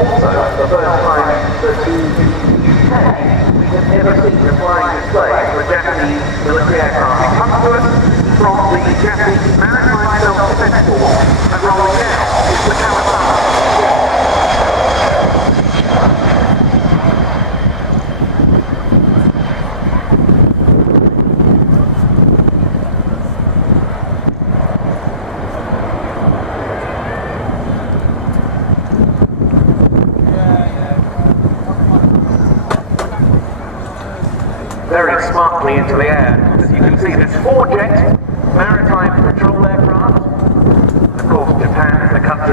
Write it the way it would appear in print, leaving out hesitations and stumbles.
also the first time that the UK has ever seen a flying display for a Japanese military aircraft. It comes to us from the Japanese Maritime Self-Defense Force, and rolling down is the Kawasaki. Very smartly into the air. As you can see, there's 4 jet maritime patrol aircraft. Of course, Japan is the country